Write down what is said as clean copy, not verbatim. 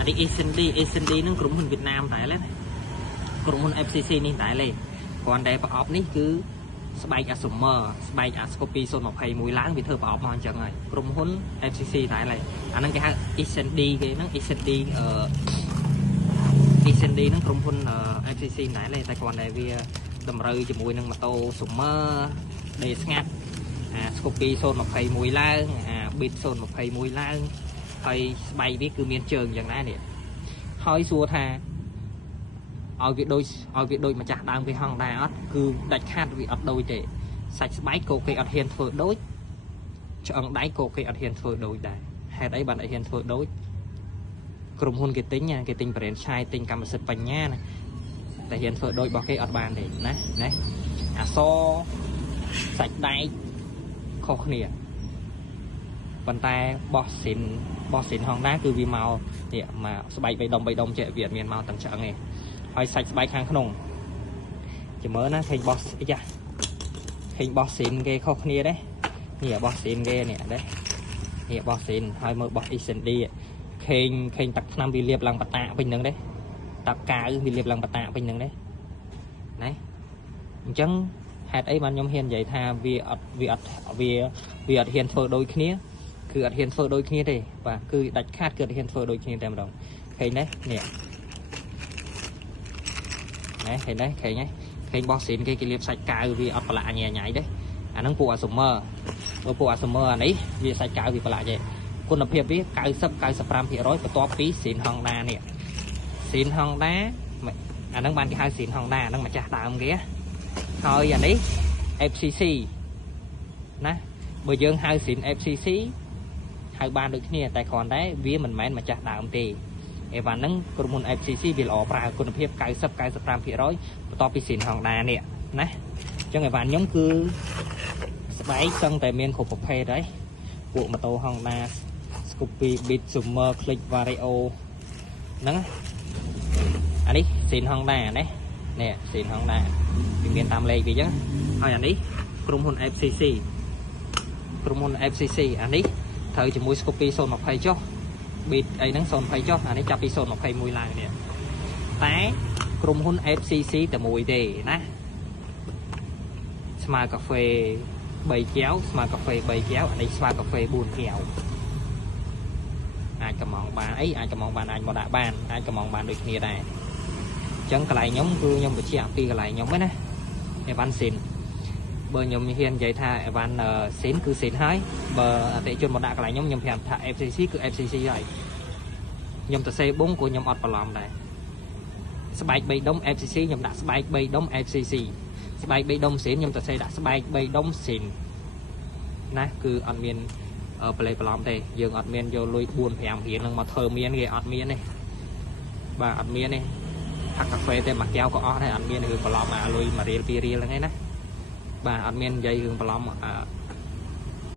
อันนี้ SND นั่นกลุ่มหุ้นเวียดนามแต่แล้วกลุ่มหุ้น FCC นี่แต่เลยก่อนได้ประกอบนี่คือสบายอาสมเมอร์สบายอาสกปีโซนมาภัยมวยล้างวิเทอร์ประกอบมาจังไงกลุ่มหุ้น FCC แต่อะไรอันนั้นก็ฮะ SND cáiนั่น SND SND นั่นกลุ่มหุ้นFCC แต่เลยแต่ก่อนได้เวียดำเรือจะมวยนั่งมาโตสมเมอร์เดสงัดสกปีโซนมาภัยมวยล้างบิดโซนมาภัยมวยล้างហើយស្បែកវាគឺមានជើងយ៉ាងណានេះហើយសួរថាឲ្យវាដូចម្ចាស់ដើមគេហងដែរអត់គឺដាច់ខាតវាអត់ដូចទេសាច់ស្បែកក៏គេអត់ហ៊ានធ្វើដូចឆ្អឹងដៃក៏គេអត់ហ៊ានធ្វើដូចដែរហេតុអីបានអត់ហ៊ានធ្វើដូចក្រុមហ៊ុនគេទិញប្រេនឆាយទិញកម្មសិទ្ធិបញ្ញាណាតែហ៊ានធ្វើដូចរបស់គេអត់បានទេណាអាសសាច់ដៃខុសគ្នាប៉ុន្តែបោះសិនហងដែរគឺវាមកនេះមកស្បែក3ដុំចេះវាអត់មានមកទាំងឆ្អឹងទេហើយសាច់ស្បែកខាងក្នុងចាំមើលណាឃើញបោះអីចាឃើញបោះសិនគេខុសគ្នាទេនេះបោះសិនគេនេះដែរនេះបោះសិនហើយមើលបោះ SND ឃើញទឹកថ្នាំវាលាបឡើងបតាពេញហ្នឹងទេទឹកកាវវាលាបឡើងបតាពេញហ្នឹងទេណាអញ្ចឹងហេតុអីបានខ្ញុំហ៊ាននិយាយថាវាអត់ហ៊ានធ្វើដូចគ្នាគឺអត់ហ៊ានធ្វើដូចគ្នាទេបាទគឺដាច់ខាតគឺអត់ហ៊ានធ្វើដូចគ្នាតែម្ដងឃើញទេនេះណាឃើញទេឃើញបោះស៊ីនគេលាបសាច់កាវវាអត់ប្រឡាក់ញ៉ៃទេអាហ្នឹងពួកអាសូមឺអានេះវាសាច់កាវវាប្រឡាក់ទេគុណភាពវា90-95% បន្ទាប់ពីស៊ីនហុងដានេះស៊ីនហុងដាអាហ្នឹងបានគេហៅស៊ីនហុងដាហ្នឹងម្ចាស់ដើមគេហើយអានេះ FCC ណាបើយើងហៅស៊ីន FCC ហៅបានដូចគ្នាតែគ្រាន់តែវាមិនមែនម្ចាស់ដើមទេអីវ៉ាន់ហ្នឹងក្រុមហ៊ុន FCC វាល្អប្រើគុណភាព90-95% បន្ទាប់ពីស៊ីនហុងដានេះណាអញ្ចឹងអីវ៉ាន់ខ្ញុំគឺស្បែកសឹងតែមានគ្រប់ប្រភេទហើយពួកម៉ូតូ Honda Scoopy Beat Zoomer Click Vario ហ្នឹងអានេះស៊ីន Honda ណានេះស៊ីន Honda វាមានតាមលេខវាអញ្ចឹងហើយអានេះក្រុមហ៊ុន FCC អានេះត្រូវជាមួយ Scoopy 020ចុះ Beat អីហ្នឹង020ចុះអានេះចាប់ពី021ឡើងនេះតែក្រុមហ៊ុន FCC តែមួយទេណាស្មើកាហ្វេ3កែវស្មើកាហ្វេ3កែវអានេះស្មើកាហ្វេ4កែវអាចកំងបានអីអាចកំងបានអាចមកដាក់បានអាចកំងបានដូចគ្នាដែរអញ្ចឹងកន្លែងខ្ញុំគឺខ្ញុំបញ្ជាក់ពីកន្លែងខ្ញុំហ្នឹងណាអេវ៉ាន់ស៊ីនបើខ្ញុំហ៊ាននិយាយថាអេវ៉ាន់ស៊ីនគឺស៊ីនហើយបើអតិថិជនមកដាក់កន្លែងខ្ញុំប្រាប់ថា FCC គឺ FCC ហើយខ្ញុំទៅសេប៊ុងក៏ខ្ញុំអត់បន្លំដែរស្បែក3ដុំ FCC ខ្ញុំដាក់ស្បែក3ដុំ FCC ស្បែក3ដុំស៊ីនខ្ញុំទៅសេដាក់ស្បែក3ដុំស៊ីនណាគឺអត់មានប្លែកបន្លំទេយើងអត់មានយកលុយ 4-5 រៀលនឹងមកធ្វើមានគេអត់មានទេបាទអត់មានទេផឹកកាហ្វេតែមួយកែវក៏អស់ដែរអត់មានរឿងបន្លំអាលុយ1រៀល2រៀលហ្នឹងឯណាបាទអត់មាននិយាយរឿងបន្លំ